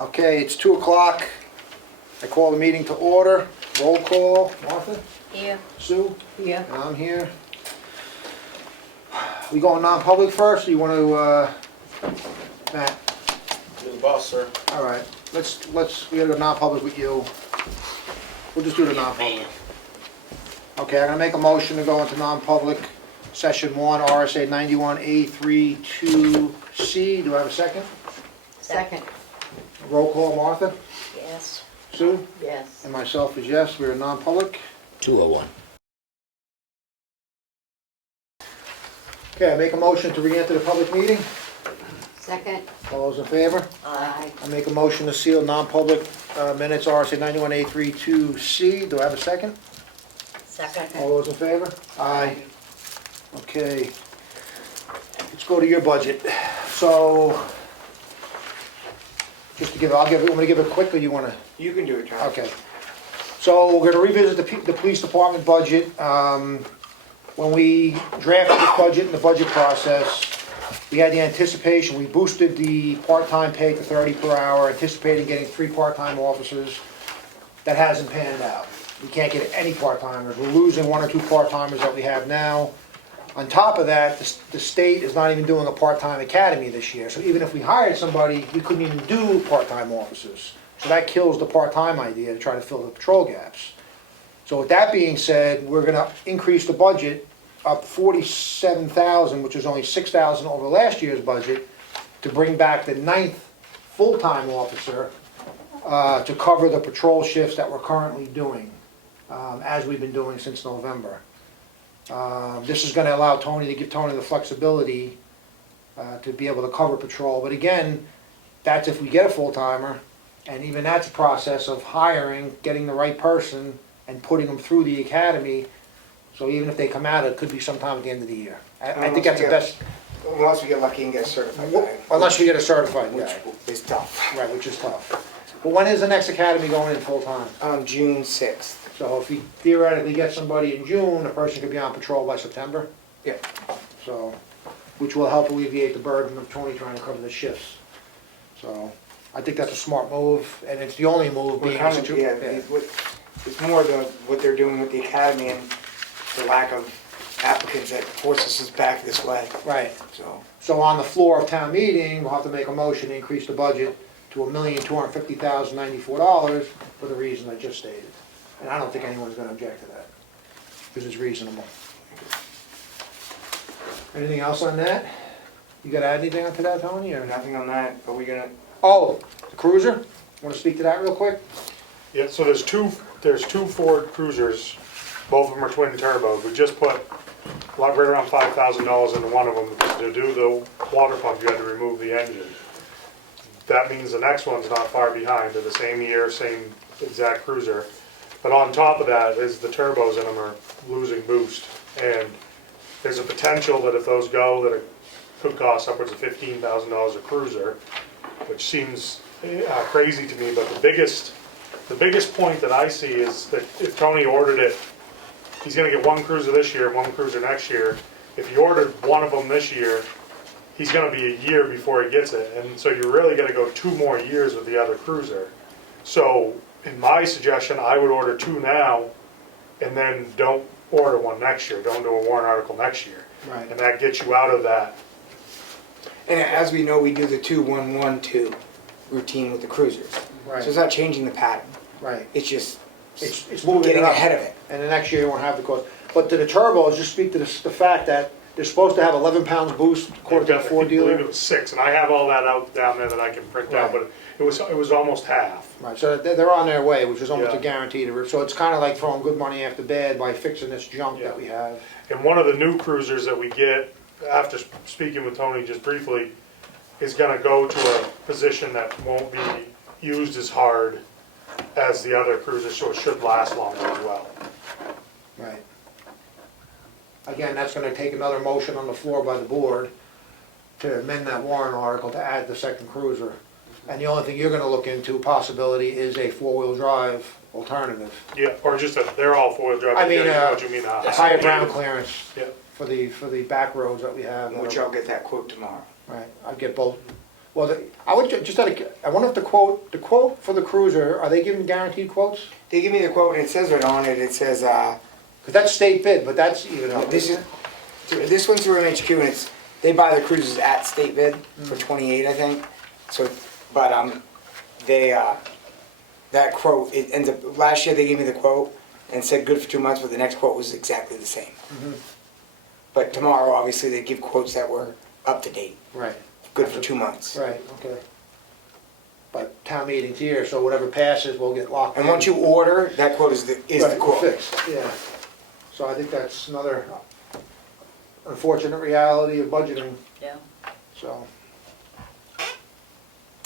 Okay, it's 2 o'clock. I call the meeting to order. Roll call. Martha? Here. Sue? Here. And I'm here. We going non-public first, or you want to, Matt? You're the boss, sir. All right, we gotta go non-public with you. We'll just do the non-public. Okay, I'm gonna make a motion to go into non-public, session 1, RSA 91A32C. Do I have a second? Second. Roll call, Martha? Yes. Sue? Yes. And myself is yes, we're in non-public. 201. Okay, I make a motion to re-enter the public meeting. Second. All those in favor? Aye. I make a motion to seal non-public minutes, RSA 91A32C. Do I have a second? Second. All those in favor? Aye. Okay. Let's go to your budget. So, just to give, want me to give it quick, or you want to? You can do it, John. Okay. So we're going to revisit the police department budget. When we drafted this budget in the budget process, we had the anticipation, we boosted the part-time pay to 30 per hour, anticipating getting 3 part-time officers. That hasn't panned out. We can't get any part-timers. We're losing 1 or 2 part-timers that we have now. On top of that, the state is not even doing a part-time academy this year. So even if we hired somebody, we couldn't even do part-time officers. So that kills the part-time idea to try to fill the patrol gaps. So with that being said, we're gonna increase the budget up 47,000, which is only 6,000 over last year's budget, to bring back the 9th full-time officer to cover the patrol shifts that we're currently doing, as we've been doing since November. This is gonna allow give Tony the flexibility to be able to cover patrol, but again, that's if we get a full-timer, and even that's a process of hiring, getting the right person, and putting them through the academy. So even if they come out, it could be sometime at the end of the year. I think that's the best, Unless we get lucky and get certified guy, unless you get a certified which guy. is tough. Right, which is tough. But when is the next academy going in full-time? June 6th. So if we theoretically get somebody in June, a person could be on patrol by September? Yeah. So, which will help alleviate the burden of Tony trying to cover the shifts. So, I think that's a smart move, and it's the only move being... It's more what they're doing with the academy and the lack of applicants that forces us back this way. Right. So, On the floor of town meeting, we'll have to make a motion to increase the budget to $1,250,094 for the reason I just stated. And I don't think anyone's gonna object to that, because it's reasonable. Anything else on that? You gotta add anything onto that, Tony, or? nothing on that, are we gonna, Oh, the cruiser? Wanna speak to that real quick? Yeah, so there's two Ford Cruisers, both of them are twin turbos. We just put right around $5,000 into one of them, because to do the water pump, you had to remove the engine. That means the next one's not far behind. They're the same year, same exact cruiser. But on top of that is the turbos in them are losing boost. And there's a potential that if those go, that it could cost upwards of $15,000 a cruiser, which seems crazy to me. But the biggest point that I see is that if Tony ordered it, he's gonna get 1 cruiser this year and 1 cruiser next year. If he ordered one of them this year, he's gonna be a year before he gets it. And so you're really gonna go 2 more years with the other cruiser. So in my suggestion, I would order 2 now and then don't order 1 next year. Don't do a warrant article next year. Right. And that gets you out of that. and as we know, we do the 2-1-1-2 routine with the cruisers. Right. So it's not changing the pattern, Right. it's just It's moving getting it up. ahead of it. And the next year you won't have the cost. But to the turbos, just speak to the fact that they're supposed to have 11 pounds boost according to the Ford I believe dealer. it was 6, and I have all that out down there that I can print out, Right. but it was almost half. Right, so they're on their way, which is almost a Yeah. guarantee to, so it's kinda like throwing good money after bad by fixing this junk Yeah. that we have. And one of the new cruisers that we get, after speaking with Tony just briefly, is gonna go to a position that won't be used as hard as the other cruisers, so it should last longer as well. Right. Again, that's gonna take another motion on the floor by the board to amend that warrant article to add the 2nd cruiser. And the only thing you're gonna look into, possibility, is a 4-wheel drive alternative. Yeah, or just they're all 4-wheel drive. I mean, know what you mean. Higher ground clearance Yeah. for the back roads that we have. Which I'll get that quote tomorrow. Right, I'd get both. Well, I would just, I wonder if the quote for the cruiser, are they giving guaranteed quotes? They give me the quote, and it says right on it, it says, Because that's state bid, but that's even up. this one's through MHQ, and they buy the cruises at state bid for 28, I think. So, but, that quote, it ends up, last year they gave me the quote and said good for 2 months, but the next quote was exactly the same. But tomorrow, obviously, they give quotes that were up to date, Right, good for 2 months. right, okay. But town meeting's here, so whatever passes, we'll get locked in. And once you order, that quote is the Right, we're quote. fixed, yeah. So I think that's another unfortunate reality of budgeting, Yeah. so.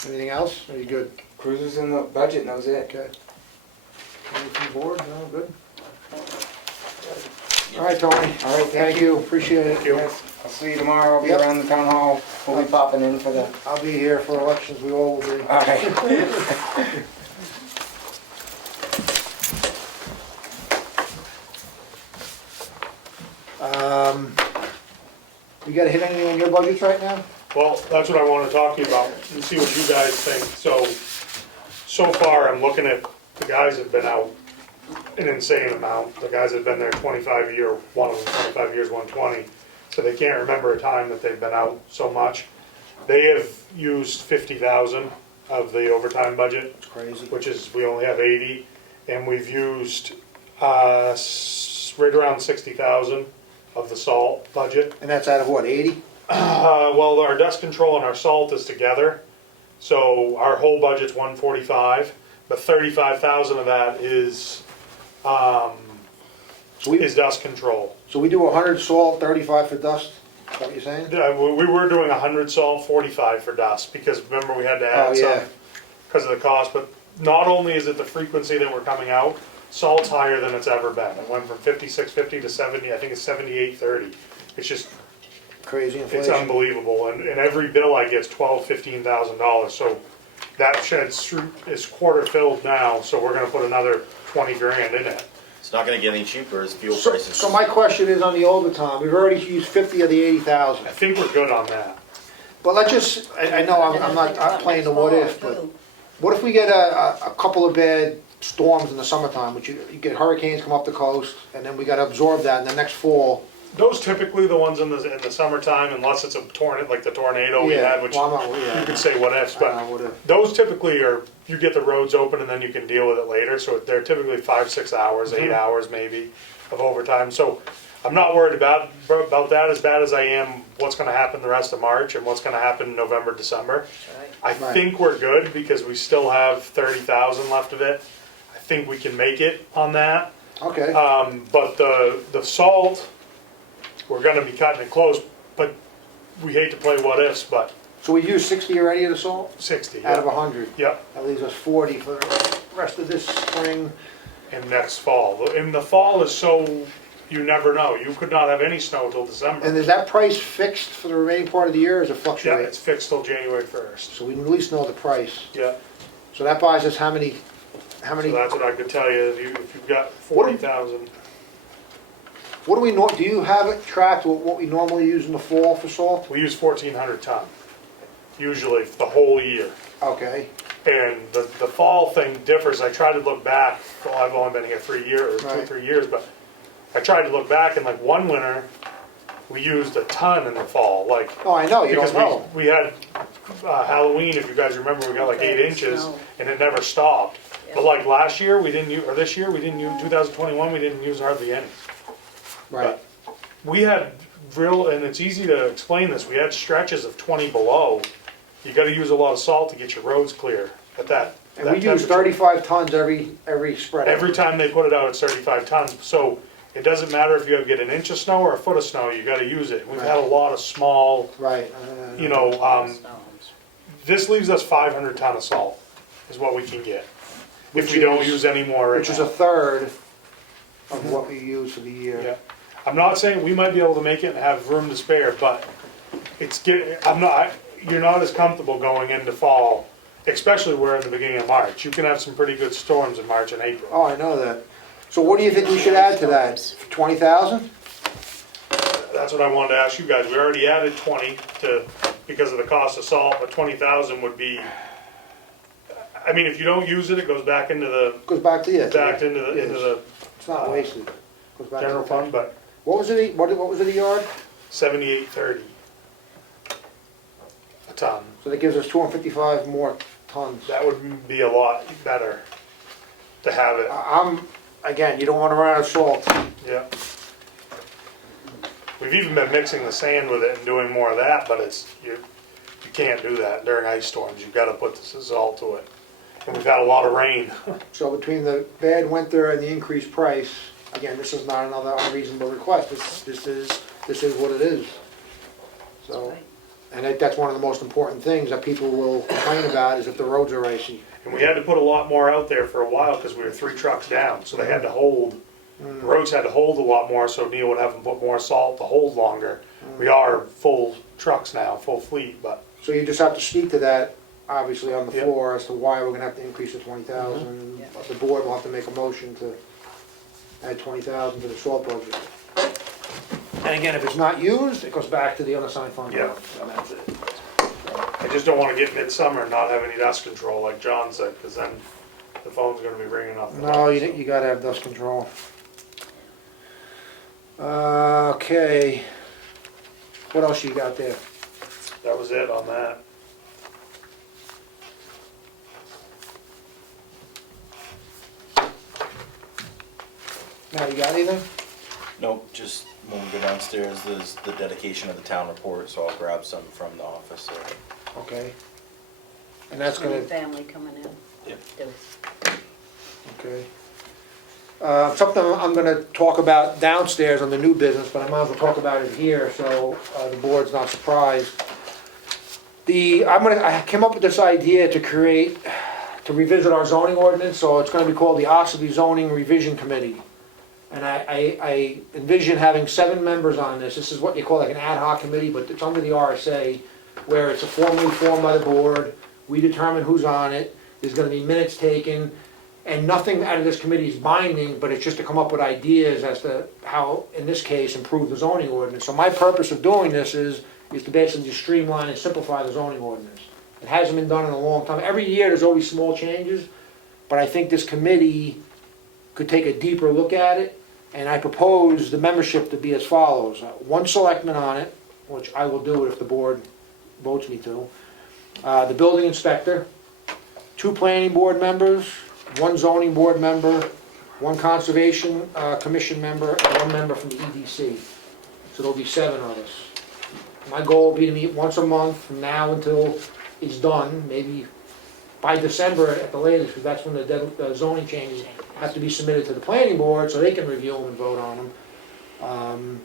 Anything else? Are you good? Cruises in the budget, and that was it. Okay. Anything from the board? No, good? All right, Tony. All right, Thank you, appreciate it. Yes, I'll see you tomorrow, I'll be Yep. around the town hall, we'll be popping in for the, I'll be here for elections, we all will be. all right. You gotta hit anything on your budgets right now? Well, that's what I wanna talk to you about, and see what you guys think. So far, I'm looking at, the guys have been out an insane amount. The guys have been there 25 years, one of them 25 years, 120. So they can't remember a time that they've been out so much. They have used 50,000 of the overtime budget, It's crazy. which is, we only have 80. And we've used right around 60,000 of the salt budget. And that's out of what, 80? Well, our dust control and our salt is together, so our whole budget's 145, but 35,000 of that is dust control. So we do 100 salt, 35 for dust, is that what you're saying? We were doing 100 salt, 45 for dust, because remember we had to Oh, add yeah. some because of the cost, but not only is it the frequency that we're coming out, salt's higher than it's ever been. It went from 56.50 to 70, I think it's 78.30. It's just, Crazy it's inflation. unbelievable, and every bill I get is $12,000-$15,000, so that shed's is quarter filled now, so we're gonna put another 20 grand in it. It's not gonna get any cheaper as fuel So prices. so my question is on the overtime, we've already used 50 of the 80,000. I think we're good on that. But let's just, I know I'm not playing the what if, but what if we get a couple of bad storms in the summertime, which you get hurricanes come up the coast, and then we gotta absorb that in the next fall? Those typically the ones in the summertime, unless it's a tornado, like the tornado we Yeah, had, which well, I'm not- yeah. you could say what ifs, I but don't know, what if. those typically are, you get the roads open and then you can deal with it later, so they're typically 5-6 hours, 8 hours maybe of overtime, so I'm not worried about that as bad as I am what's gonna happen the rest of March and what's gonna happen in November, December. I Right. think we're good because we still have 30,000 left of it. I think we can make it on that. Okay, But the salt, we're gonna be cutting it close, but we hate to play what ifs, but so we used 60 already of the salt, 60. out of 100. Yep, That leaves us 40 for the rest of this spring. and next fall. And the fall is so, you never know. You could not have any snow till December. And is that price fixed for the remaining part of the year, or is it Yeah, fluctuate? it's fixed till January 1st. So we can at least know the price. Yeah, So that buys us how many, so that's what I could tell you, if you've got What- 40,000. what do we, do you have it tracked, what we normally use in the fall for salt? We use 1,400 ton, usually the whole year. Okay, And the fall thing differs. I tried to look back, well, I've only been here 3 years, or Right. 3 years, but I tried to look back and like one winter, we used a ton in the fall, like, oh, I know, you because don't know. we had Halloween, if you guys remember, we got like 8 Okay, inches snow. and it never stopped. Yeah. But like last year, we didn't use, or this year, we didn't use, 2021, we didn't use hardly any. Right, We had real, and it's easy to explain this, we had stretches of 20 below. You gotta use a lot of salt to get your roads clear at that. and that we use temperature. 35 tons every spread. Every time they put it out, it's 35 tons. So it doesn't matter if you get an inch of snow or a foot of snow, you gotta use it. We've had a lot of small, Right. you know, this leaves us 500 ton of salt is what we can get. If we don't use any more right Which is a now. third of what we use for the year. Yeah. I'm not saying we might be able to make it and have room to spare, but you're not as comfortable going into fall, especially we're in the beginning of March. You can have some pretty good storms in March and April. Oh, I know that. So what do you think we should add to that? 20,000? That's what I wanted to ask you guys. We already added 20 to because of the cost of salt, but 20,000 would be, I mean, if you don't use it, it goes back into the, Goes back to you. into the It's not wasted. Goes back to general the fund, but What was it, what was it a yard? 78.30 a ton. So that gives us 255 more tons. That would be a lot better to have it, Again, you don't wanna run out of salt. yeah. We've even been mixing the sand with it and doing more of that, but you can't do that during ice storms. You've gotta put the salt to it. And we've had a lot of rain. So between the bad winter and the increased price, again, this is not another unreasonable request, this is what it is. So, Right. and that's one of the most important things that people will complain about, is if the roads are icy. And we had to put a lot more out there for a while because we were 3 trucks down, so they had to hold, the roads had to hold a lot more, so Neil would have them put more salt to hold longer. We are full trucks now, full fleet, but So you just have to speak to that, obviously, on the Yep. floor, as to why we're gonna have to increase to 20,000. Yeah. The board will have to make a motion to add 20,000 to the salt budget. And again, if it's not used, it goes back to the unassigned fund. Yeah. And that's it. I just don't want to get midsummer and not have any dust control, like John said, because then the phone's going to be ringing off the No, hook, so. you gotta have dust control. Okay. What else you got there? That was it on that. Now, you got anything? Nope, just when we go downstairs, there's the dedication of the town report, so I'll grab some from the office there. Okay. And that's gonna, Family coming in. Yep. okay. Something I'm gonna talk about downstairs on the new business, but I might as well talk about it here, so the board's not surprised. I came up with this idea to revisit our zoning ordinance, so it's gonna be called the Ossipee Zoning Revision Committee. And I envision having 7 members on this. This is what they call like an ad hoc committee, but it's under the RSA, where it's formally formed by the board. We determine who's on it. There's gonna be minutes taken, and nothing out of this committee is binding, but it's just to come up with ideas as to how, in this case, improve the zoning ordinance. So my purpose of doing this is to basically just streamline and simplify the zoning ordinance. It hasn't been done in a long time. Every year, there's always small changes, but I think this committee could take a deeper look at it, and I propose the membership to be as follows. 1 selectman on it, which I will do if the board votes me to. The building inspector, 2 planning board members, 1 zoning board member, 1 conservation commission member, and 1 member from the EDC. So there'll be 7 of us. My goal will be to meet once a month from now until it's done, maybe by December at the latest, because that's when the zoning changes have to be submitted to the planning board, so they can review them and vote on them.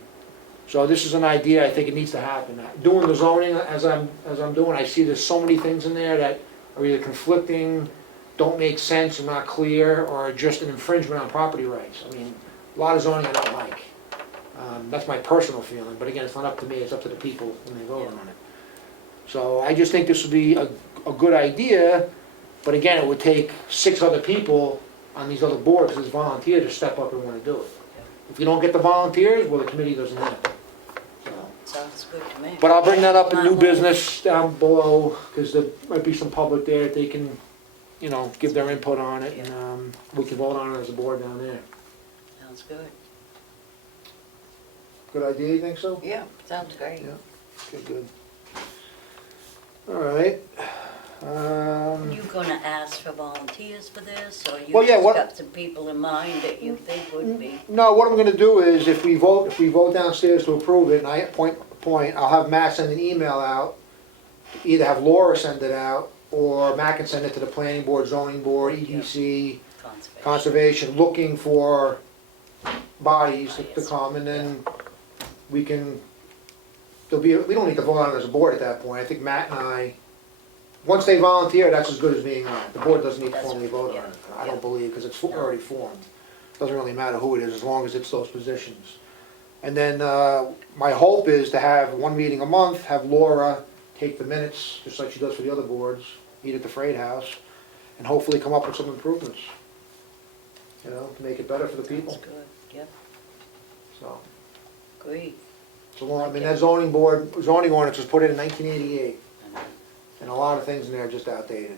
So this is an idea, I think it needs to happen. Doing the zoning as I'm doing, I see there's so many things in there that are either conflicting, don't make sense, or not clear, or are just an infringement on property rights. I mean, a lot of zoning I don't like. That's my personal feeling, but again, it's not up to me, it's up to the people when they vote on it. So I just think this would be a good idea, but again, it would take 6 other people on these other boards as volunteers to step up and want to do it. If you don't get the volunteers, well, the committee doesn't have it. So, Sounds good to me. but I'll bring that up in new business down below, because there might be some public there that they can, give their input on it, and we can vote on it as a board down there. Sounds good. Good idea, you think so? Yeah, sounds great. Yeah. Okay, good. All right. You gonna ask for volunteers for this, or you Well, yeah, just got some people in mind that you think would be? No, what I'm gonna do is, if we vote downstairs to approve it, and I point, I'll have Matt send an email out, either have Laura send it out, or Matt can send it to the planning board, zoning board, EDC, conservation, looking for bodies to come, and then we can, we don't need to vote on it as a board at that point. I think Matt and I, once they volunteer, that's as good as being on it. The board doesn't need to formally vote on it, I don't believe, because it's already formed. Doesn't really matter who it is, as long as it's those positions. And then, my hope is to have 1 meeting a month, have Laura take the minutes, just like she does for the other boards, meet at the Freight House, and hopefully come up with some improvements. To make it better for the people, Sounds good, yep, so. great. It's a long, I mean, that zoning ordinance was put in 1988, and a lot of things in there are just outdated,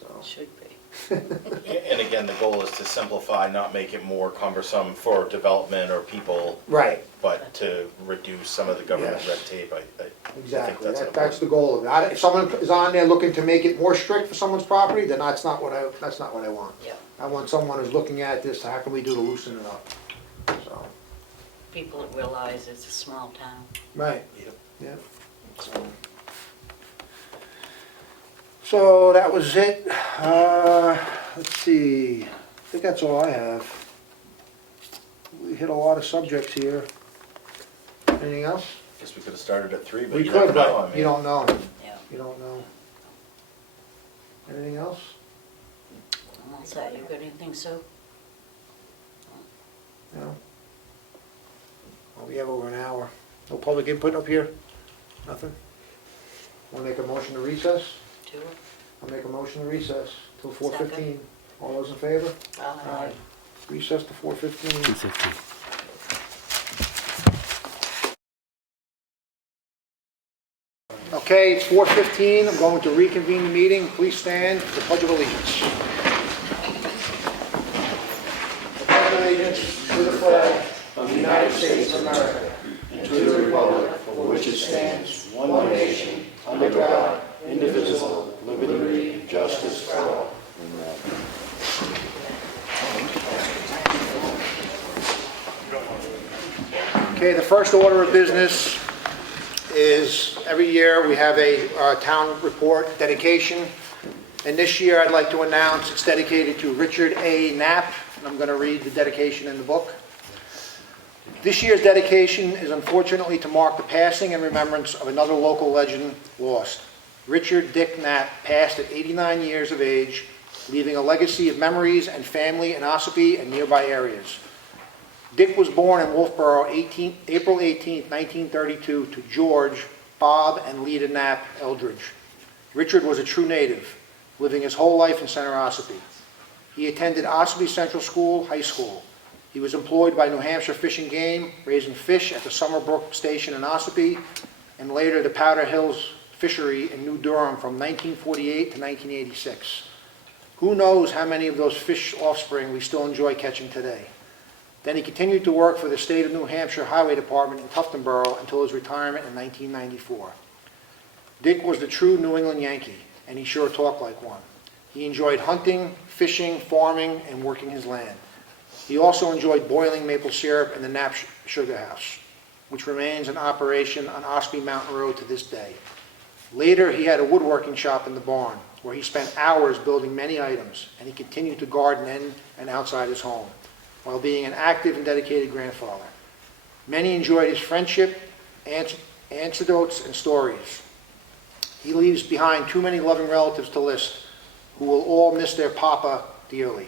so. Should be. And again, the goal is to simplify, not make it more cumbersome for development or people, Right, but to reduce some of the government Yes. red tape. I think exactly, that's that's the goal of it. If someone is on there looking to make it more strict for someone's property, then that's not what I want. Yeah, I want someone who's looking at this, how can we do to loosen it up, so. people that realize it's a small town. Right. Yep. Yeah. So that was it. Let's see, I think that's all I have. We hit a lot of subjects here. Anything else? Guess we could have started at 3, but We you never could, know. I but mean, you don't know. Yeah. You don't know. Anything else? I'm all set. You got anything, Sue? No? Well, we have over an hour. No public input up here? Nothing? Want to make a motion to recess? Do it? I'll make a motion to recess till 4:15. All those in favor? Aye. Recess to 4:15. Okay, it's 4:15. I'm going to reconvene the meeting. Please stand for the Pledge of Allegiance. I pledge allegiance to the flag of the United States of America and to the republic for which it stands, one nation, under God, indivisible, with liberty and justice for all. Okay, the first order of business is every year we have a town report dedication. And this year I'd like to announce it's dedicated to Richard A. Knapp. And I'm going to read the dedication in the book. This year's dedication is unfortunately to mark the passing and remembrance of another local legend lost. Richard Dick Knapp passed at 89 years of age, leaving a legacy of memories and family in Ossipee and nearby areas. Dick was born in Wolfboro April 18, 1932 to George, Bob, and Leda Knapp Eldridge. Richard was a true native, living his whole life in Center Ossipee. He attended Ossipee Central School, high school. He was employed by New Hampshire Fish and Game, raising fish at the Summerbrook Station in Ossipee, and later the Powder Hills Fishery in New Durham from 1948 to 1986. Who knows how many of those fish offspring we still enjoy catching today. Then he continued to work for the State of New Hampshire Highway Department in Tuftonboro until his retirement in 1994. Dick was the true New England Yankee, and he sure talked like one. He enjoyed hunting, fishing, farming, and working his land. He also enjoyed boiling maple syrup in the Knapp Sugar House, which remains in operation on Ossipee Mountain Road to this day. Later, he had a woodworking shop in the barn, where he spent hours building many items, and he continued to garden in and outside his home, while being an active and dedicated grandfather. Many enjoyed his friendship, anecdotes, and stories. He leaves behind too many loving relatives to list, who will all miss their papa dearly.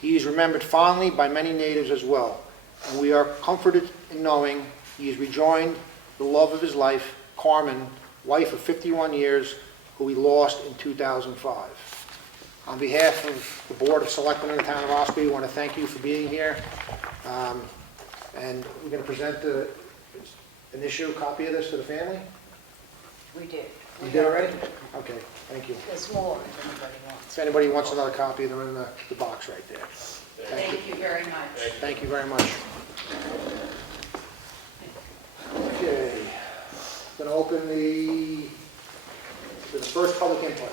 He is remembered fondly by many natives as well, and we are comforted in knowing he has rejoined the love of his life, Carmen, wife of 51 years, who he lost in 2005. On behalf of the Board of Selectmen in the town of Ossipee, we want to thank you for being here. And we're going to present the initial copy of this to the family. We did. You did already? Okay, thank you. There's more if anybody wants. If anybody wants another copy, they're in the box right there. Thank you very much. Thank you very much. Okay, going to open the first public input.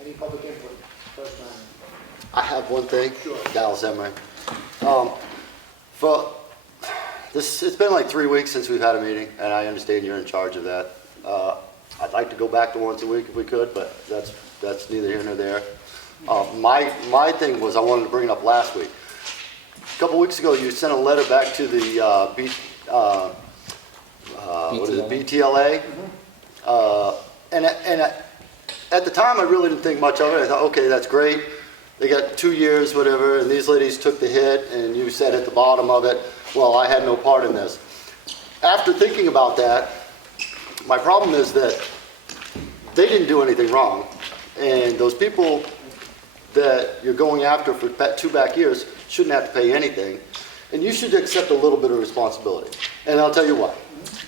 Any public input? First round. I have one thing, Sure. Dallas Emery. It's been like 3 weeks since we've had a meeting, and I understand you're in charge of that. I'd like to go back to once a week if we could, but that's neither here nor there. My thing was, I wanted to bring it up last week. A couple weeks ago, you sent a letter back to the BTLA, and at the time, I really didn't think much of it. I thought, okay, that's great. They got 2 years, whatever, and these ladies took the hit, and you said at the bottom of it, well, I had no part in this. After thinking about that, my problem is that they didn't do anything wrong, and those people that you're going after for 2 back years shouldn't have to pay anything. And you should accept a little bit of responsibility. And I'll tell you why.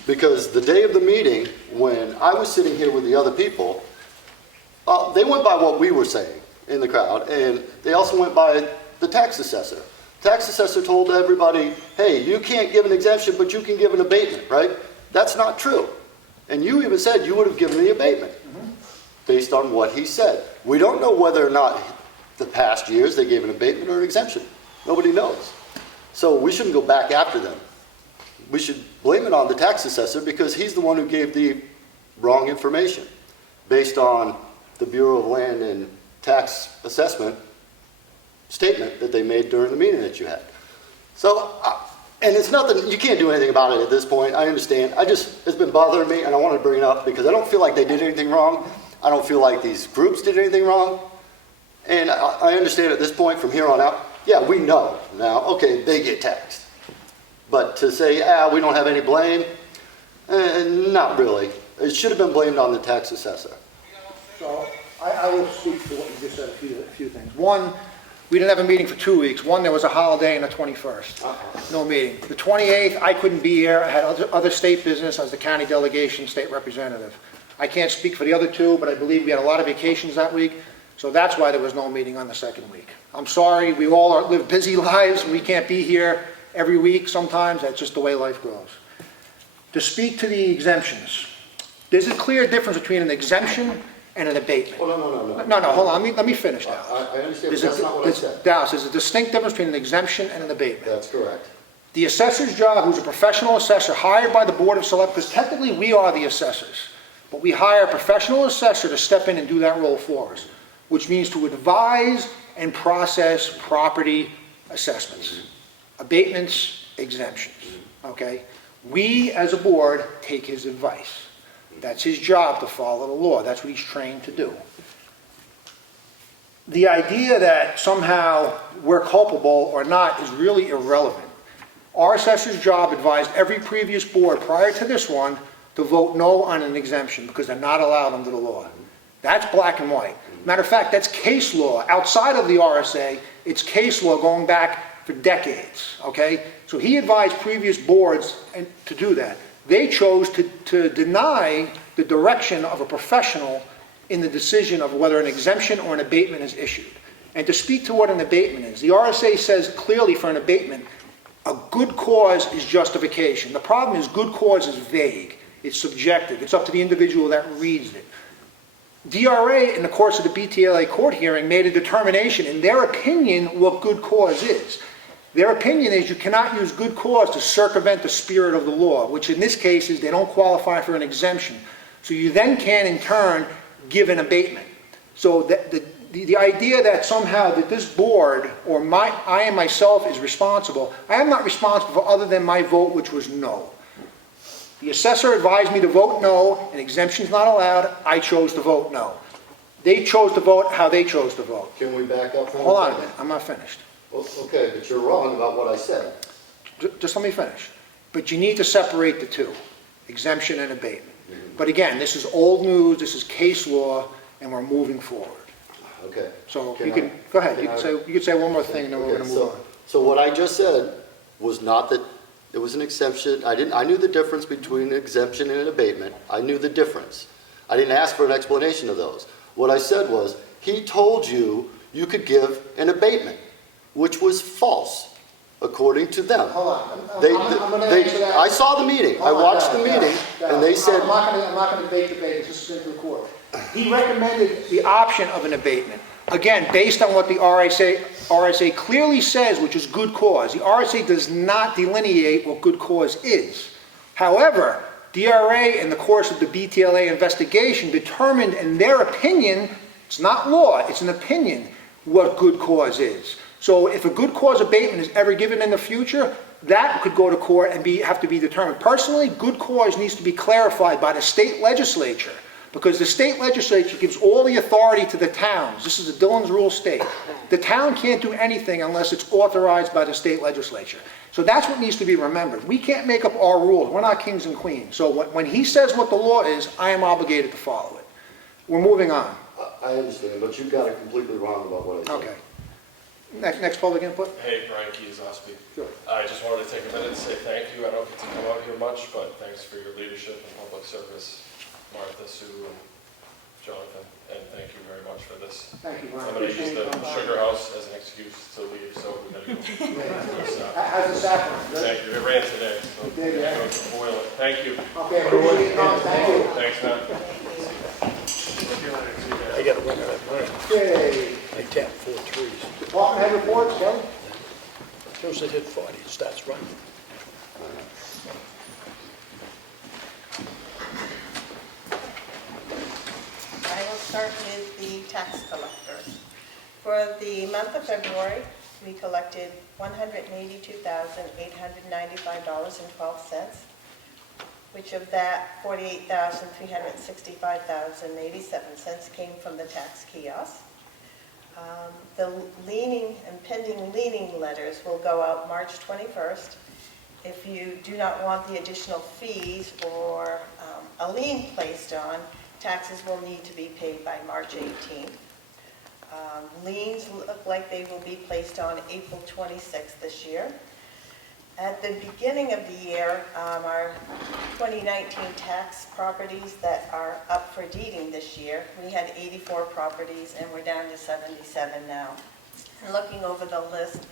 Because the day of the meeting, when I was sitting here with the other people, they went by what we were saying in the crowd, and they also went by the tax assessor. Tax assessor told everybody, hey, you can't give an exemption, but you can give an abatement, right? That's not true. And you even said you would have given the abatement based on what he said. We don't know whether or not the past years they gave an abatement or an exemption. Nobody knows. So we shouldn't go back after them. We should blame it on the tax assessor because he's the one who gave the wrong information based on the Bureau of Land and Tax Assessment statement that they made during the meeting that you had. So, and it's nothing, you can't do anything about it at this point, I understand. It's been bothering me and I want to bring it up because I don't feel like they did anything wrong. I don't feel like these groups did anything wrong. And I understand at this point from here on out, yeah, we know now, okay, they get taxed. But to say, we don't have any blame, not really. It should have been blamed on the tax assessor. So I will speak to what you just said, a few things. One, we didn't have a meeting for 2 weeks. One, there was a holiday on the 21st. No meeting. The 28th, I couldn't be here. I had other state business as the county delegation state representative. I can't speak for the other two, but I believe we had a lot of vacations that week. So that's why there was no meeting on the second week. I'm sorry, we all live busy lives. We can't be here every week sometimes. That's just the way life goes. To speak to the exemptions, there's a clear difference between an exemption and an abatement. Oh, No, hold on, let me finish now. I understand, but that's not what I said. Dallas, there's a distinct difference between an exemption and an abatement. That's correct. The assessor's job, who's a professional assessor hired by the Board of Select, because technically we are the assessors, but we hire a professional assessor to step in and do that role for us, which means to advise and process property assessments, abatements, exemptions, okay? We, as a board, take his advice. That's his job, to follow the law. That's what he's trained to do. The idea that somehow we're culpable or not is really irrelevant. Our assessor's job advised every previous board prior to this one to vote no on an exemption because they're not allowed under the law. That's black and white. Matter of fact, that's case law. Outside of the RSA, it's case law going back for decades, okay? So he advised previous boards to do that. They chose to deny the direction of a professional in the decision of whether an exemption or an abatement is issued. And to speak to what an abatement is, the RSA says clearly for an abatement, a good cause is justification. The problem is good cause is vague. It's subjective. It's up to the individual that reads it. DRA, in the course of the BTLA court hearing, made a determination, in their opinion, what good cause is. Their opinion is you cannot use good cause to circumvent the spirit of the law, which in this case is they don't qualify for an exemption. So you then can, in turn, give an abatement. So the idea that somehow that this board or I and myself is responsible, I am not responsible for other than my vote, which was no. The assessor advised me to vote no, an exemption's not allowed, I chose to vote no. They chose to vote how they chose to vote. Can we back up for Hold on a one minute, I'm not finished. Okay, but you're wrong about what I said. Just let me finish. But you need to separate the two, exemption and abatement. But again, this is old news, this is case law, and we're moving forward. Okay. So Can you can, I- go ahead, can you can say one more thing and then we're Okay, gonna move on. So what I just said was not that it was an exemption. I knew the difference between an exemption and an abatement. I knew the difference. I didn't ask for an explanation of those. What I said was, he told you you could give an abatement, which was false, according to them. Hold on, I'm gonna They- answer that. I saw the meeting. I Hold on, watched the Dallas, meeting, Dallas, and they said, I'm not gonna debate this is in the court. He recommended the option of an abatement. Again, based on what the RSA clearly says, which is good cause. The RSA does not delineate what good cause is. However, DRA, in the course of the BTLA investigation, determined in their opinion, it's not law, it's an opinion, what good cause is. So if a good cause abatement is ever given in the future, that could go to court and have to be determined. Personally, good cause needs to be clarified by the state legislature, because the state legislature gives all the authority to the towns. This is a Dillon's Rule state. The town can't do anything unless it's authorized by the state legislature. So that's what needs to be remembered. We can't make up our rules. We're not kings and queens. So when he says what the law is, I am obligated to follow it. We're moving on. I understand, but you got it completely wrong about what I said. Okay. Next public input? Hey, Brian Keys, Ossipee. Sure. I just wanted to take a minute to say thank you. I don't get to come out here much, but thanks for your leadership and public service, Martha, Sue, and Jonathan, and thank you very much for this. Thank you, Brian. I'm gonna use Appreciate the you coming by. sugar house as an excuse to leave, so we're gonna go. How's the saffron? Good? Thank you. It ran today, so It did, yeah. I'm going to boil it. Thank you. Okay, appreciate you coming. Thank you. Thanks, man. I got a winner that morning. Okay, I tapped 4 threes. department head reports, Kelly? Shows it hit 40, it starts running. I will start with the tax collectors. For the month of February, we collected $182,895.12, which of that, $48,365.87 came from the tax kiosk. The leaning and pending leaning letters will go out March 21st. If you do not want the additional fees or a lien placed on, taxes will need to be paid by March 18th. Liens look like they will be placed on April 26th this year. At the beginning of the year, our 2019 tax properties that are up for deeding this year, we had 84 properties and we're down to 77 now. And looking over the list,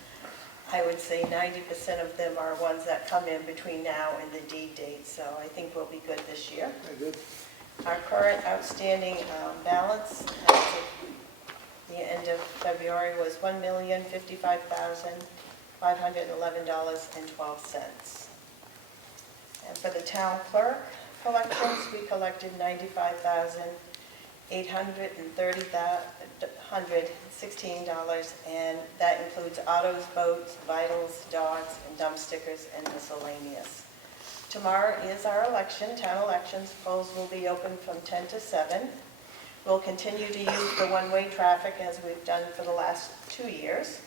I would say 90% of them are ones that come in between now and the deed date, so I think we'll be good this year. Very good. Our current outstanding balance at the end of February was $1,055,511.12. And for the town clerk collections, we collected $95,830.16, and that includes autos, boats, vitals, dogs, and dump stickers, and miscellaneous. Tomorrow is our election, town elections. Polls will be open from 10 to 7. We'll continue to use the one-way traffic as we've done for the last 2 years.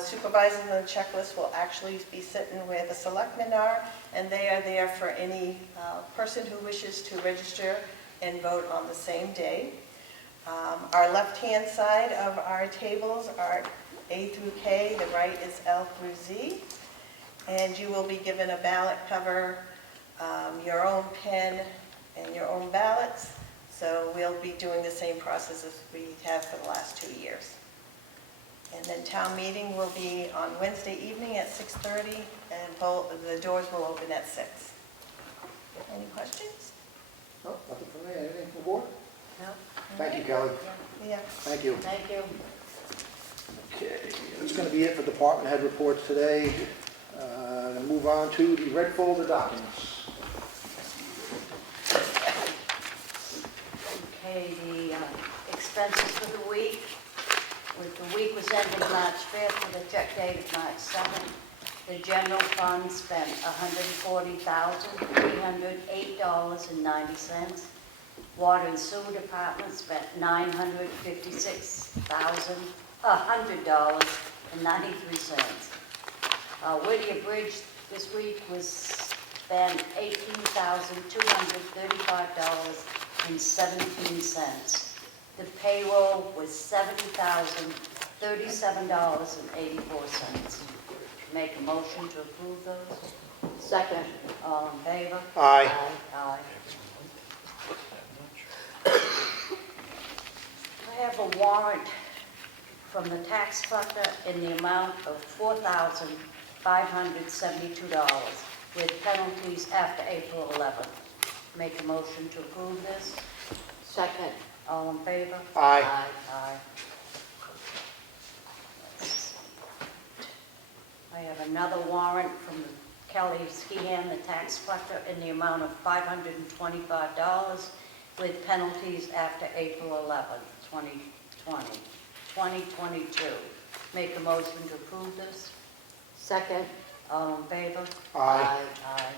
Supervisors on the checklist will actually be sitting where the selectmen are, and they are there for any person who wishes to register and vote on the same day. Our left-hand side of our tables are A through K, the right is L through Z. And you will be given a ballot cover, your own pen, and your own ballots. So we'll be doing the same process as we have for the last 2 years. And then town meeting will be on Wednesday evening at 6:30, and the doors will open at 6. Any questions? No, nothing from me. Anything from the board? No? Thank you, Kelly. Yeah. Thank you. Thank you. Okay, that's going to be it for department head reports today. Move on to the red folder documents. Okay, the expenses for the week. The week was ending March 5th with a check date of March 7th. The general fund spent $140,308.90. Water and sewer department spent $956,100.93. Whittier Bridge this week was spent $18,235.17. The payroll was $70,037.84. Make a motion to approve those. Second. All in favor? Aye. Aye. I have a warrant from the tax collector in the amount of $4,572 with penalties after April 11th. Make a motion to approve this. Second. All in favor? Aye. Aye. I have another warrant from Kelly Skihan, the tax collector, in the amount of $525 with penalties after April 11th, 2022. Make a motion to approve this. Second. All in favor? Aye. Aye.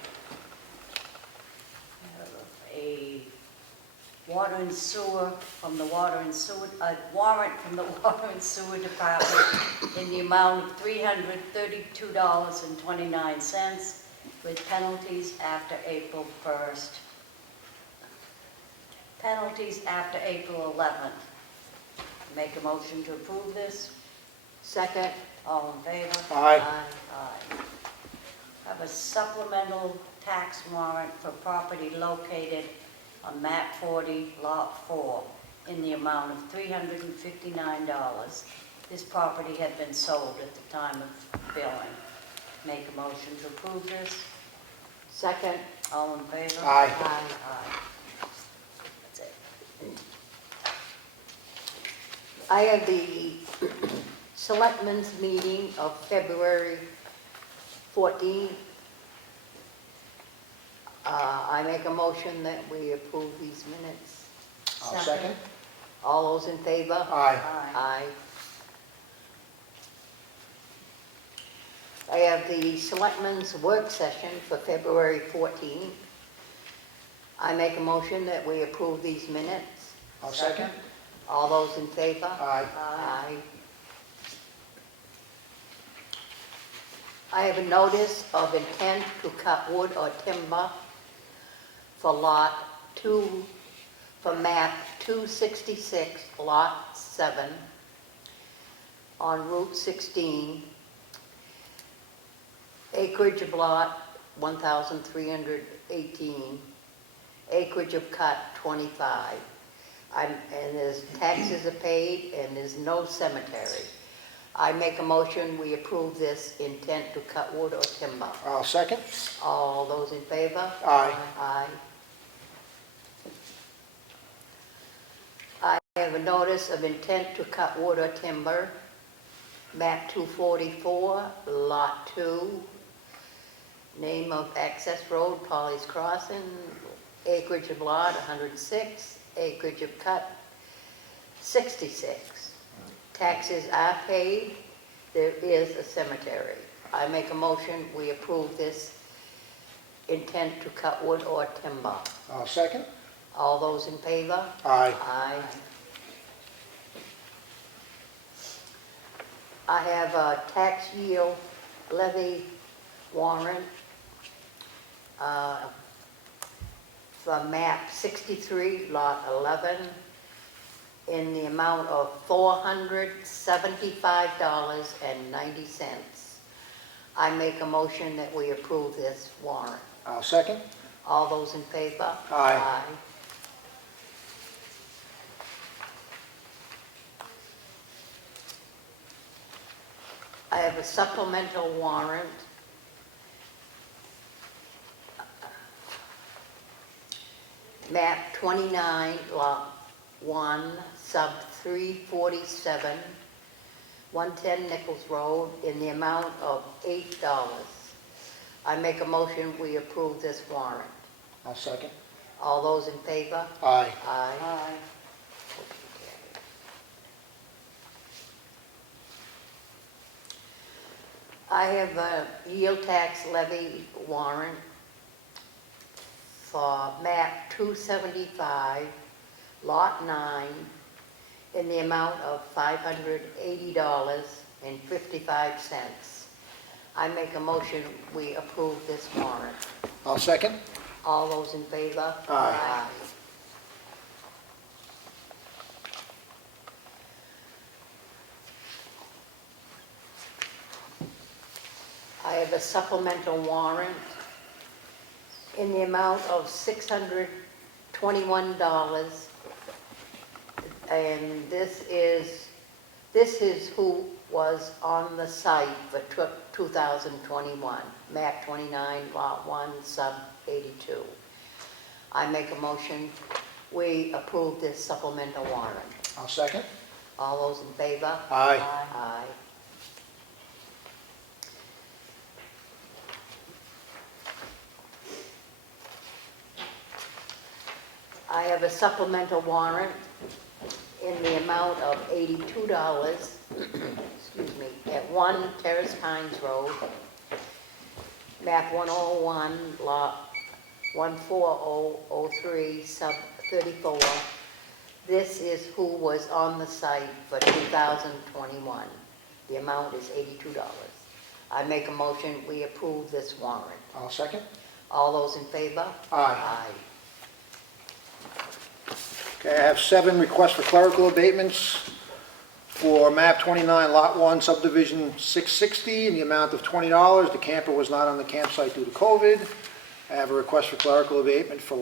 I have a water and sewer from the water and sewer, a warrant from the water and sewer department in the amount of $332.29 with penalties after April 1st. Penalties after April 11th. Make a motion to approve this. Second. All in favor? Aye. Aye. Have a supplemental tax warrant for property located on map 40, lot 4, in the amount of $359. This property had been sold at the time of billing. Make a motion to approve this. Second. All in favor? Aye. Aye. That's it. I have the Selectmen's meeting of February 14th. I make a motion that we approve these minutes. I'll second. All those in favor? Aye. Aye. I have the Selectmen's work session for February 14th. I make a motion that we approve these minutes. I'll second. All those in favor? Aye. Aye. I have a notice of intent to cut wood or timber for lot 2, for map 266, lot 7, on Route 16, acreage of lot 1,318, acreage of cut 25. And there's taxes are paid and there's no cemetery. I make a motion, we approve this intent to cut wood or timber. I'll second. All those in favor? Aye. Aye. I have a notice of intent to cut wood or timber, map 244, lot 2, name of access road, Polly's Crossing, acreage of lot 106, acreage of cut 66. Taxes are paid, there is a cemetery. I make a motion, we approve this intent to cut wood or timber. I'll second. All those in favor? Aye. Aye. I have a tax yield levy warrant for map 63, lot 11, in the amount of $475.90. I make a motion that we approve this warrant. I'll second. All those in favor? Aye. I have a supplemental warrant map 29, lot 1, sub 347, 110 Nichols Road, in the amount of $8. I make a motion, we approve this warrant. I'll second. All those in favor? Aye. Aye. Aye. I have a yield tax levy warrant for map 275, lot 9, in the amount of $580.55. I make a motion, we approve this warrant. I'll second. All those in favor? Aye. I have a supplemental warrant in the amount of $621, and this is who was on the site for 2021, map 29, lot 1, sub 82. I make a motion, we approve this supplemental warrant. I'll second. All those in favor? Aye. Aye. I have a supplemental warrant in the amount of $82, excuse me, at 1 Terrace Pines Road, map 101, lot 14003, sub 34. This is who was on the site for 2021. The amount is $82. I make a motion, we approve this warrant. I'll second. All those in favor? Aye. Okay, I have 7 requests for clerical abatements. 4 for map 29, lot 1, subdivision 660, in the amount of $20. The camper was not on the campsite due to COVID. I have a request for clerical abatement for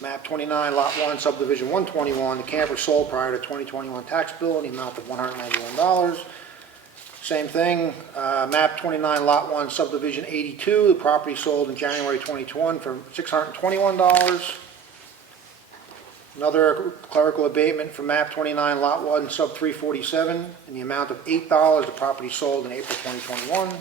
map 29, lot 1, subdivision 121. The camper sold prior to 2021 tax bill in the amount of $191. Same thing, map 29, lot 1, subdivision 82. The property sold in January 2021 for $621. Another clerical abatement for map 29, lot 1, sub 347, in the amount of $8. The property sold in April 2021.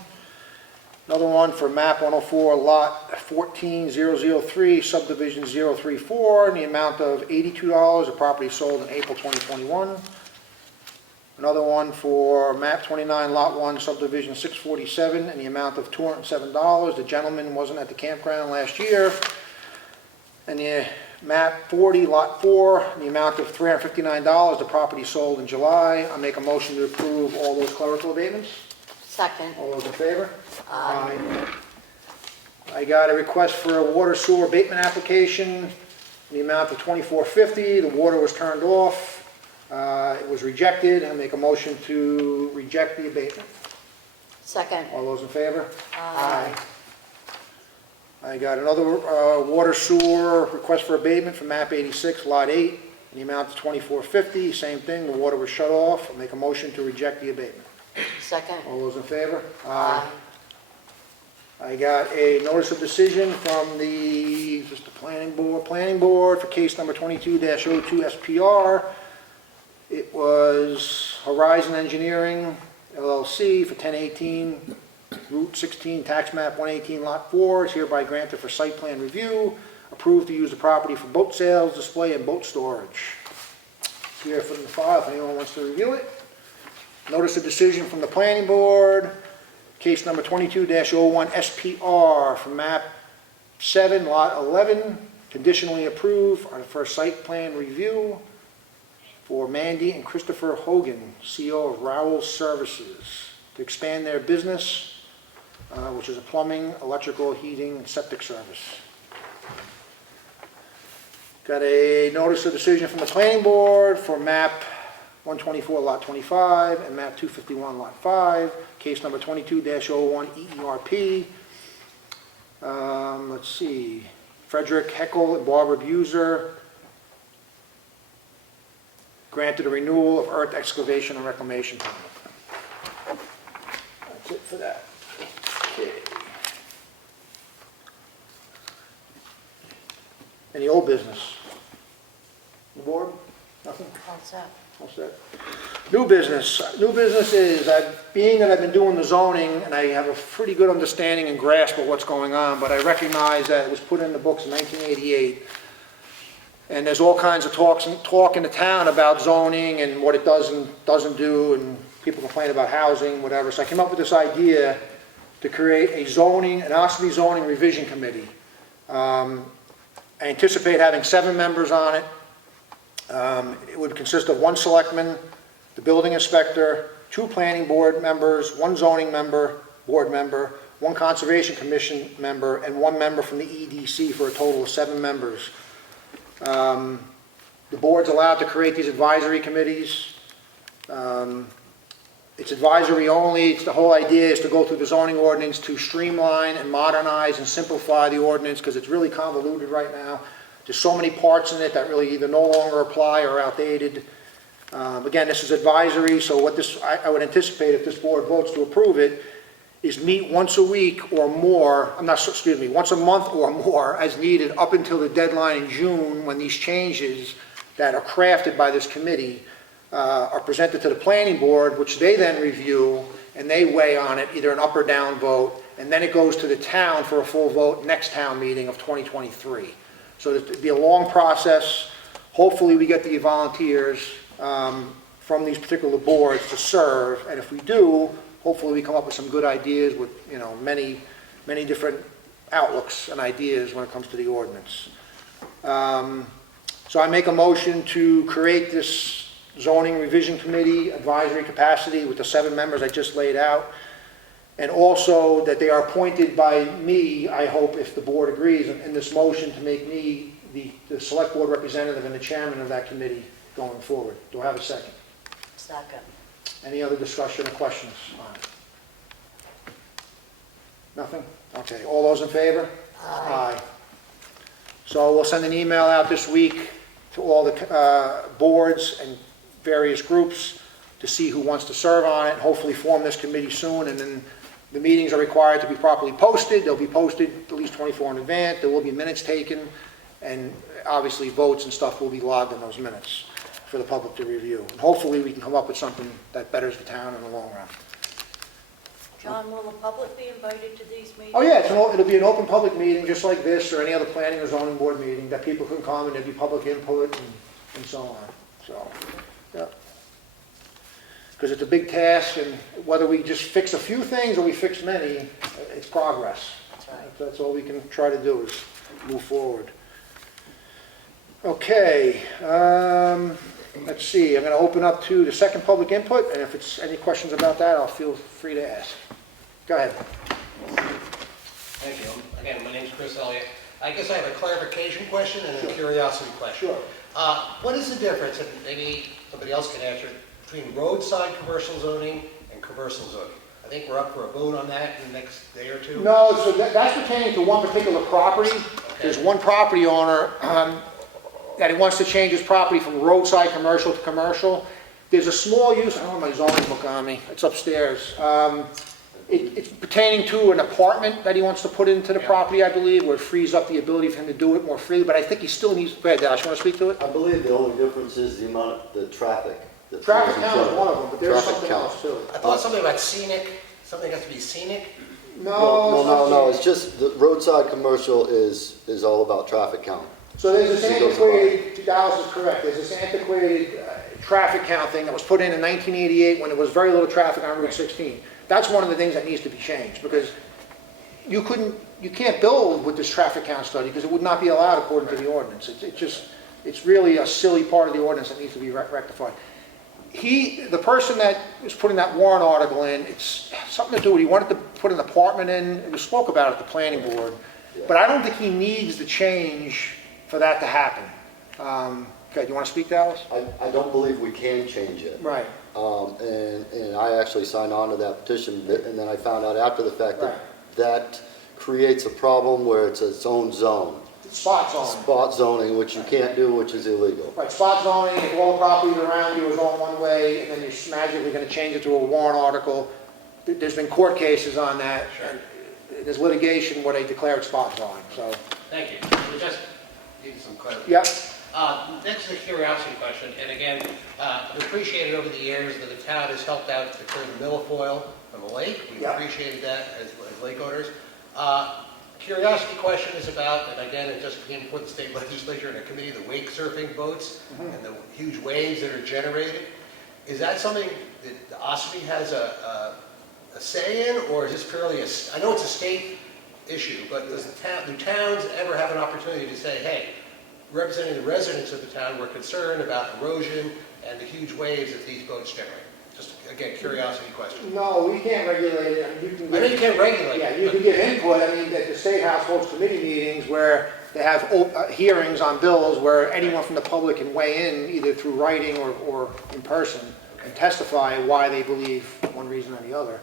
Another one for map 104, lot 14003, subdivision 034, in the amount of $82. The property sold in April 2021. Another one for map 29, lot 1, subdivision 647, in the amount of $207. The gentleman wasn't at the campground last year. And the map 40, lot 4, in the amount of $359. The property sold in July. I make a motion to approve all those clerical abatements. Second. All those in favor? Aye. I got a request for a water sewer abatement application in the amount of $24.50. The water was turned off. It was rejected. I make a motion to reject the abatement. Second. All those in favor? Aye. I got another water sewer request for abatement from map 86, lot 8, in the amount of $24.50. Same thing, the water was shut off. I make a motion to reject the abatement. Second. All those in favor? Aye. I got a notice of decision from the planning board for case number 22-02 SPR. It was Horizon Engineering LLC for 1018 Route 16, tax map 118, lot 4, is hereby granted for site plan review, approved to use the property for boat sales, display, and boat storage. It's here for the file if anyone wants to review it. Notice of decision from the planning board, case number 22-01 SPR from map 7, lot 11, conditionally approved for site plan review for Mandy and Christopher Hogan, CO of Rowell Services, to expand their business, which is a plumbing, electrical, heating, and septic service. Got a notice of decision from the planning board for map 124, lot 25, and map 251, lot 5, case number 22-01 EERP. Let's see, Frederick Heckel and Barbara Buser granted a renewal of earth excavation and reclamation permit. That's it for that. Okay. Any old business? The board? Nothing? All set. What's that? New business. New business is, being that I've been doing the zoning, and I have a pretty good understanding and grasp of what's going on, but I recognize that it was put in the books in 1988. And there's all kinds of talk in the town about zoning and what it does and doesn't do, and people complain about housing, whatever. So I came up with this idea to create an Ossipee zoning revision committee. I anticipate having 7 members on it. It would consist of 1 selectman, the building inspector, 2 planning board members, 1 zoning board member, 1 conservation commission member, and 1 member from the EDC for a total of 7 members. The board's allowed to create these advisory committees. It's advisory only. The whole idea is to go through the zoning ordinance to streamline and modernize and simplify the ordinance, because it's really convoluted right now. There's so many parts in it that really either no longer apply or are outdated. Again, this is advisory, so what I would anticipate if this board votes to approve it is meet once a week or more, once a month or more as needed up until the deadline in June, when these changes that are crafted by this committee are presented to the planning board, which they then review and they weigh on it, either an up or down vote, and then it goes to the town for a full vote next town meeting of 2023. So it'd be a long process. Hopefully we get the volunteers from these particular boards to serve, and if we do, hopefully we come up with some good ideas with, many different outlooks and ideas when it comes to the ordinance. So I make a motion to create this zoning revision committee advisory capacity with the 7 members I just laid out, and also that they are appointed by me, I hope, if the board agrees, in this motion to make me the select board representative and the chairman of that committee going forward. Do I have a second? Second. Any other discussion or questions on it? Nothing? Okay, all those in favor? Aye. So we'll send an email out this week to all the boards and various groups to see who wants to serve on it, and hopefully form this committee soon, and then the meetings are required to be properly posted. They'll be posted at least 24 in advance. There will be minutes taken, and obviously votes and stuff will be logged in those minutes for the public to review. And hopefully we can come up with something that betters the town in the long run. John, will the public be invited to these meetings? Oh, yeah, it'll be an open public meeting, just like this, or any other planning or zoning board meeting, that people can come and there'll be public input and so on, so, yeah. Because it's a big task, and whether we just fix a few things or we fix many, it's progress. That's right. That's all we can try to do is move forward. Okay, let's see, I'm gonna open up to the second public input, and if it's any questions about that, I'll feel free to ask. Go ahead. Thank you. Again, my name's Chris Elliott. I guess I have a clarification question and a curiosity question. Sure. What is the difference, and maybe somebody else can answer, between roadside commercial zoning and commercial zoning? I think we're up for a vote on that in the next day or two. No, so that's pertaining to one particular property. There's one property owner that he wants to change his property from roadside commercial to commercial. There's a small use, I don't have my zoning book on me, it's upstairs. It's pertaining to an apartment that he wants to put into the property, I believe, where it frees up the ability for him to do it more freely, but I think he still needs, go ahead, Dallas, you want to speak to it? I believe the only difference is the amount of the traffic. that Traffic flows in count is front. one of them, but there's Traffic something count. else too. I thought something about scenic, something has to be scenic. No, it's just, the roadside commercial is all about traffic count. So there's this antiquated, Dallas is correct, there's this antiquated traffic count thing that was put in 1988 when there was very little traffic on Route 16. That's one of the things that needs to be changed, because you can't build with this traffic count study, because it would not be allowed according to the ordinance. It's really a silly part of the ordinance that needs to be rectified. The person that was putting that warrant article in, it's something to do with, he wanted to put an apartment in, it was spoke about at the planning board, but I don't think he needs the change for that to happen. Okay, do you want to speak, Dallas? I don't believe we can change it. Right. And I actually signed on to that petition, and then I found out after the fact that Right. that creates a problem where it's its own zone. Spot zoning. Spot zoning, which you can't do, which is illegal. Right, spot zoning, if all the properties around you is all one way, and then you're magically gonna change it to a warrant article. There's been court cases on that. Sure. And there's litigation where they declare it spot zoning, so. Thank you. We just need some clarity. Yep, Next is a curiosity question, and again, we appreciated over the years that the town has helped out to clear the milfoil from the lake. We Yeah. appreciated that as lake owners. Curiosity question is about, and again, it just came before the state legislature in a committee, the wake surfing boats and the huge waves that are generated. Is that something that the Ossipee has a say in, or is this purely I know it's a state issue, but do towns ever have an opportunity to say, hey, representing the residents of the town, we're concerned about erosion and the huge waves that these boats generate? Just, again, curiosity question. no, we can't regulate it. I mean, you can I know you can't regulate Yeah, it, you but- can give input. I mean, that the State House holds committee meetings where they have hearings on bills where anyone from the public can weigh in, either through writing or in person, and testify why they believe one reason or the other.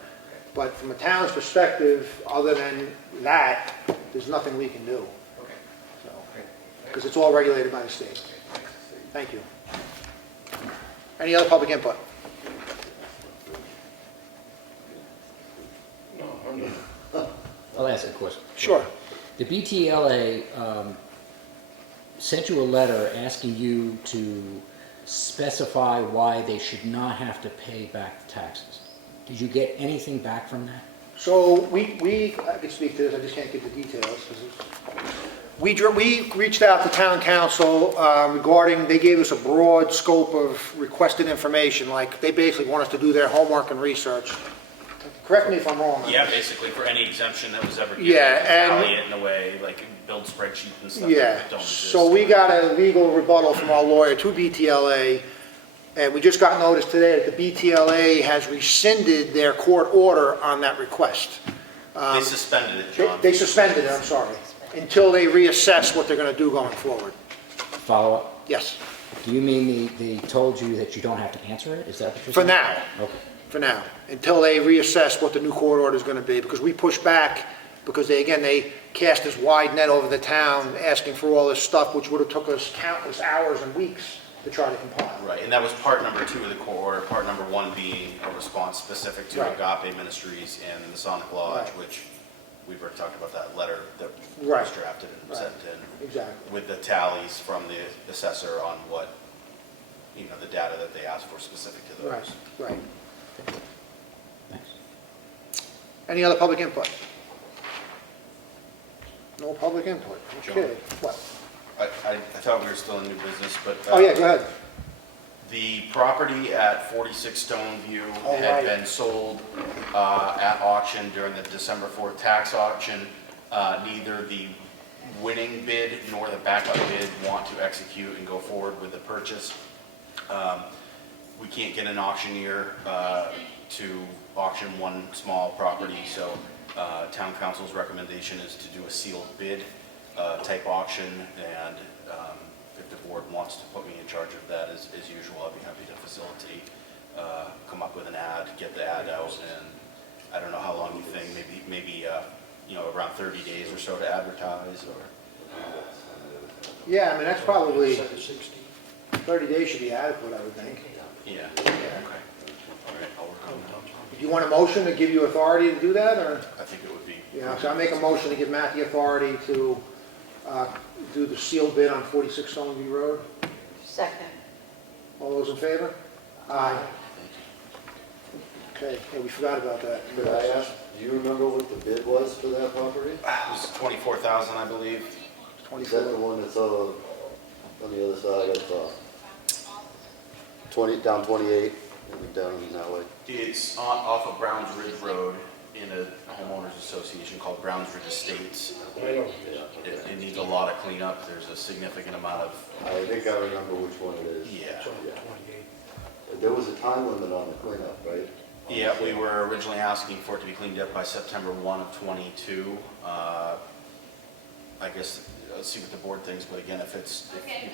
But from a town's perspective, other than that, there's nothing we can do, Okay. because it's all regulated by the state. Thank you. Any other public input? I'll ask a question. Sure. The BTLA sent you a letter asking you to specify why they should not have to pay back the taxes. Did you get anything back from that? So I can speak to this, I just can't give the details. We reached out to town council regarding, they gave us a broad scope of requested information, like they basically want us to do their homework and research. Correct me if I'm wrong. Yeah, basically for any exemption that was ever given, Yeah, and- tally it in a way, like build spreadsheet and stuff Yeah, that don't exist. so we got a legal rebuttal from our lawyer to BTLA, and we just got notice today that the BTLA has rescinded their court order on that request. They suspended it, John. They suspended it, I'm sorry, until they reassess what they're gonna do going forward. Follow up? Yes. Do you mean they told you that you don't have to answer it? Is that what you're For saying? now. Okay. For now, until they reassess what the new court order is gonna be, because we pushed back, because they cast this wide net over the town, asking for all this stuff, which would've took us countless hours and weeks to try to compile. Right, and that was part number 2 of the court order, part number 1 being a response specific to Right. Agape Ministries and the Masonic Lodge, Right. which we've already talked about that letter that Right. was drafted and Right. sent in. Exactly. With the tallies from the assessor on what, the data that they asked for specific to those. Right, right. Thanks. Any other public input? No public input, okay. What? I thought we were still in new business, but. Oh, yeah, go ahead. The property at 46 Stoneview Oh, had right. been sold at auction during the December 4th tax auction. Neither the winning bid nor the backup bid want to execute and go forward with the purchase. We can't get an auctioneer to auction one small property, so town council's recommendation is to do a sealed bid type auction, and if the board wants to put me in charge of that as usual, I'd be happy to facilitate, come up with an ad, get the ad out, and I don't know how long you think, maybe around 30 days or so to advertise, or. Yeah, I mean, that's probably, 60. 30 days should be adequate, I would think. Yeah, okay. All right, I'll work on that. Do you want a motion to give you authority to do that, or? I think it would be. Yeah, so I make a motion to give Matt the authority to do the sealed bid on 46 Stoneview Road. Second. All those in favor? Aye. Okay, yeah, we forgot about that. Could I ask, do you remember what the bid was for that property? It was 24,000, I believe. Is that the 24. one that's on the other side of down 28, and down that way? It's off of Browns Ridge Road in a homeowners association called Browns Ridge Estates. It needs a lot of cleanup. There's a significant amount of, I think I remember which one it is. yeah. There was a time limit on the cleanup, right? Yeah, we were originally asking for it to be cleaned up by September 1 of '22. I guess, let's see what the board thinks, but again, if you're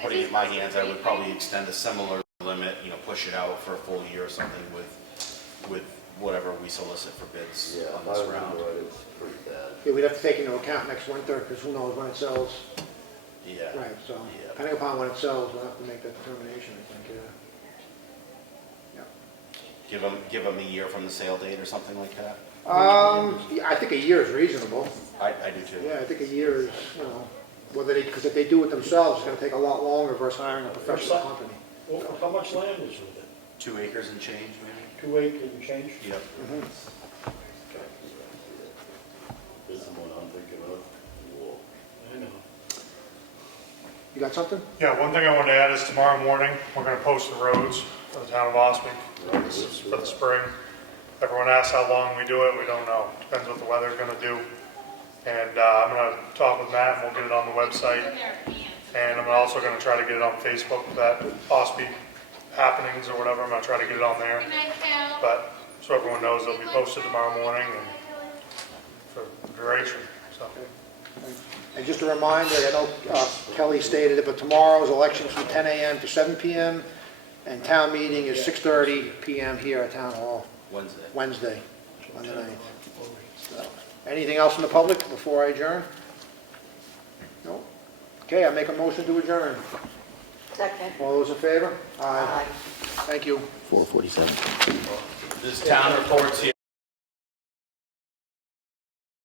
putting it in my hands, I would probably extend a similar limit, push it out for a full year or something with whatever we solicit for bids Yeah, on if I this remember round. right, it's pretty bad. Yeah, we'd have to take into account next winter, because who knows when it sells. Yeah. Right, so, Yeah. depending upon when it sells, we'll have to make that determination, I think, yeah. Give them a year from the sale date or something like that? Yeah, I think a year is reasonable. I do too. Yeah, I think a year is, because if they do it themselves, it's gonna take a lot longer versus hiring a professional company. Well, how much land is with it? 2 acres and change, maybe? 2 acres and change? Yep. This is the one I'm thinking of. Whoa. I know. You got something? Yeah, one thing I wanted to add is tomorrow morning, we're gonna post the roads for the town of Ossipee for the spring. Everyone asks how long we do it, we don't know. Depends what the weather's gonna do. And I'm gonna talk with Matt and we'll get it on the website. And I'm also gonna try to get it on Facebook, that Ossipee happenings or whatever, I'm gonna try to get it on there. But, so everyone knows it'll be posted tomorrow morning and for the duration, so. And just a reminder, I know Kelly stated it, but tomorrow's election's from 10 a.m. to 7 p.m. and town meeting is 6:30 p.m. here at Town Hall, Wednesday, on the 9th. So, anything else from the public before I adjourn? No? Okay, I make a motion to adjourn. Second. All those in favor? Aye. Thank you. 4:47. This town reports here.